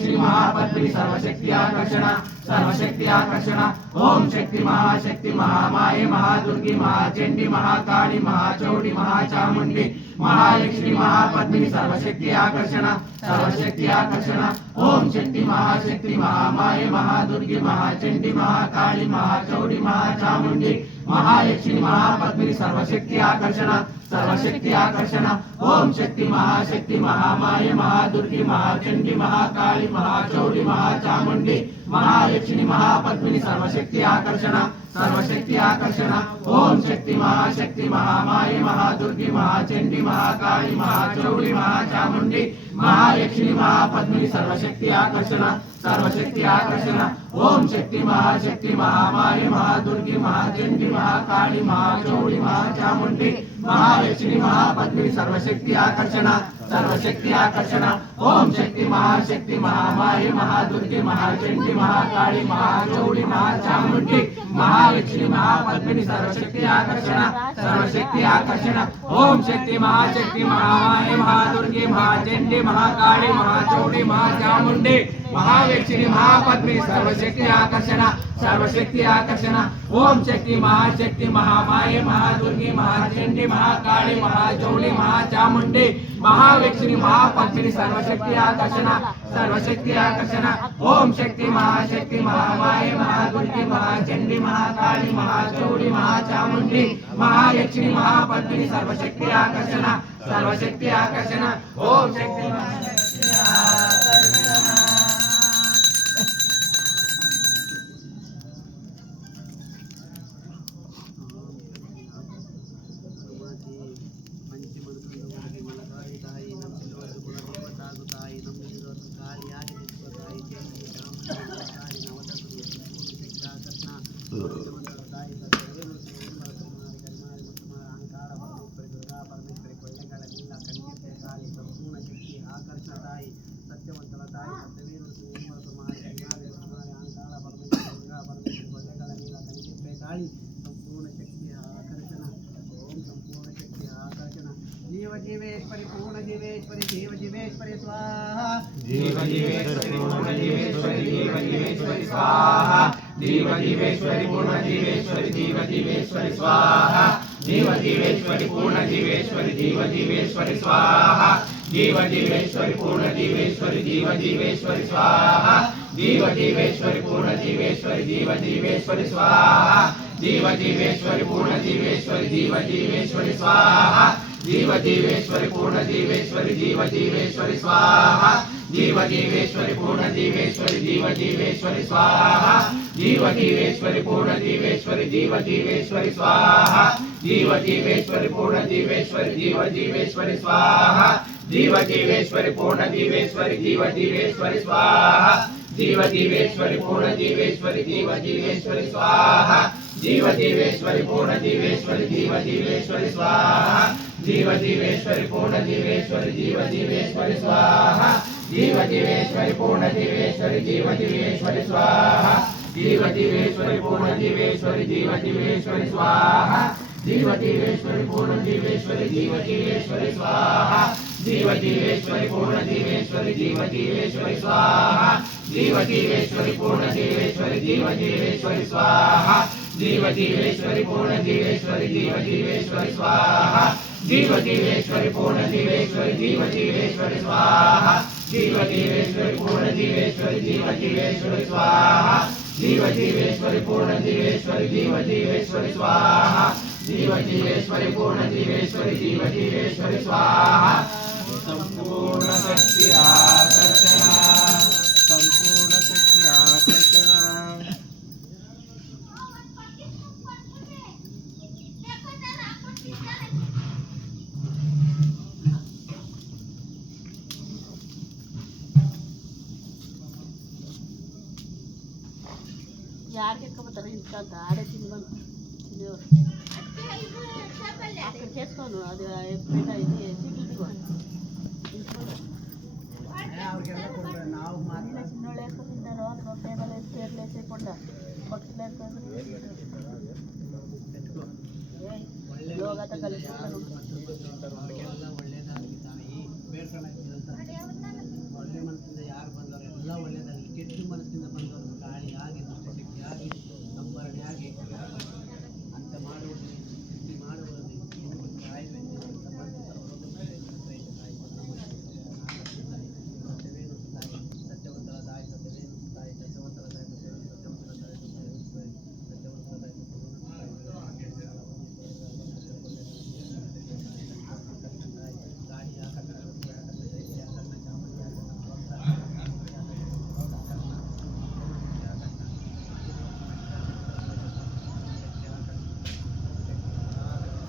महायक्षिणी महापद्मिनी सर्वशक्ति आकर्षण सर्वशक्ति आकर्षण ओम शक्ति महामाये महादुर्गी महाचंडी महाकाली महाचौड़ी महाचामुंडी महायक्षिणी महापद्मिनी सर्वशक्ति आकर्षण ओम शक्ति महामाये महादुर्गी महाचंडी महाकाली महाचौड़ी महाचामुंडी महायक्षिणी महापद्मिनी सर्वशक्ति आकर्षण ओम शक्ति महामाये महादुर्गी महाचंडी महाकाली महाचौड़ी महाचामुंडी महायक्षिणी महापद्मिनी सर्वशक्ति आकर्षण ओम शक्ति महामाये महादुर्गी महाचंडी महाकाली महाचौड़ी महाचामुंडी महायक्षिणी महापद्मिनी सर्वशक्ति आकर्षण ओम शक्ति महामाये महादुर्गी महाचंडी महाकाली महाचौड़ी महाचामुंडी महायक्षिणी महापद्मिनी सर्वशक्ति आकर्षण ओम शक्ति महामाये महादुर्गी महाचंडी महाकाली महाचौड़ी महाचामुंडी महायक्षिणी महापद्मिनी सर्वशक्ति आकर्षण ओम शक्ति महामाये महादुर्गी महाचंडी महाकाली महाचौड़ी महाचामुंडी महायक्षिणी महापद्मिनी सर्वशक्ति आकर्षण ओम शक्ति महामाये महादुर्गी महाचंडी महाकाली महाचौड़ी महाचामुंडी महायक्षिणी महापद्मिनी सर्वशक्ति आकर्षण ओम शक्ति महामाये महादुर्गी महाचंडी महाकाली महाचौड़ी महाचामुंडी महायक्षिणी महापद्मिनी सर्वशक्ति आकर्षण ओम शक्ति जीवेश्वरी पूर्ण जीवेश्वरी जीव जीवेश्वरी स्वाहा जीव जीवेश्वरी पूर्ण जीवेश्वरी जीव जीवेश्वरी स्वाहा जीव जीवेश्वरी पूर्ण जीवेश्वरी जीव जीवेश्वरी स्वाहा जीव जीवेश्वरी पूर्ण जीवेश्वरी जीव जीवेश्वरी स्वाहा जीव जीवेश्वरी पूर्ण जीवेश्वरी जीव जीवेश्वरी स्वाहा जीव जीवेश्वरी पूर्ण जीवेश्वरी जीव जीवेश्वरी स्वाहा जीव जीवेश्वरी पूर्ण जीवेश्वरी जीव जीवेश्वरी स्वाहा जीव जीवेश्वरी पूर्ण जीवेश्वरी जीव जीवेश्वरी स्वाहा जीव जीवेश्वरी पूर्ण जीवेश्वरी जीव जीवेश्वरी स्वाहा जीव जीवेश्वरी पूर्ण जीवेश्वरी जीव जीवेश्वरी स्वाहा जीव जीवेश्वरी पूर्ण जीवेश्वरी जीव जीवेश्वरी स्वाहा जीव जीवेश्वरी पूर्ण जीवेश्वरी जीव जीवेश्वरी स्वाहा जीव जीवेश्वरी पूर्ण जीवेश्वरी जीव जीवेश्वरी स्वाहा जीव जीवेश्वरी पूर्ण जीवेश्वरी जीव जीवेश्वरी स्वाहा जीव जीवेश्वरी पूर्ण जीवेश्वरी जीव जीवेश्वरी स्वाहा जीव जीवेश्वरी पूर्ण जीवेश्वरी जीव जीवेश्वरी स्वाहा जीव जीवेश्वरी पूर्ण जीवेश्वरी जीव जीवेश्वरी स्वाहा जीव जीवेश्वरी पूर्ण जीवेश्वरी जीव जीवेश्वरी स्वाहा जीव जीवेश्वरी पूर्ण जीवेश्वरी जीव जीवेश्वरी स्वाहा जीव जीवेश्वरी पूर्ण जीवेश्वरी जीव जीवेश्वरी स्वाहा जीव जीवेश्वरी पूर्ण जीवेश्वरी जीव जीवेश्वरी स्वाहा जीव जीवेश्वरी पूर्ण जीवेश्वरी जीव जीवेश्वरी स्वाहा जीव जीवेश्वरी पूर्ण जीवेश्वरी जीव जीवेश्वरी स्वाहा जीव जीवेश्वरी पूर्ण जीवेश्वरी जीव जीवेश्वरी स्वाहा जीव जीवेश्वरी पूर्ण जीवेश्वरी जीव जीवेश्वरी स्वाहा संपूर्ण शक्ति आकर्षण संपूर्ण शक्ति आकर्षण ಯಾರಿಗೆ ಎತ್ಕೊಬತ್ತಾರೆ ಇಂಥ ಗಾಡಿ ತಿನ್ಬಂದು ತಿನ್ನೋರು అక్కడ చేసుకోను అది ఎప్పుడైనా ఇది సీట్లు చిన్నోళ్ళు వేసుకొని తింటారు అక్కడ పేదలు వేసి పేర్లు వేసేయకుండా పక్షులు వేసుకొని యోగాతో కలిసి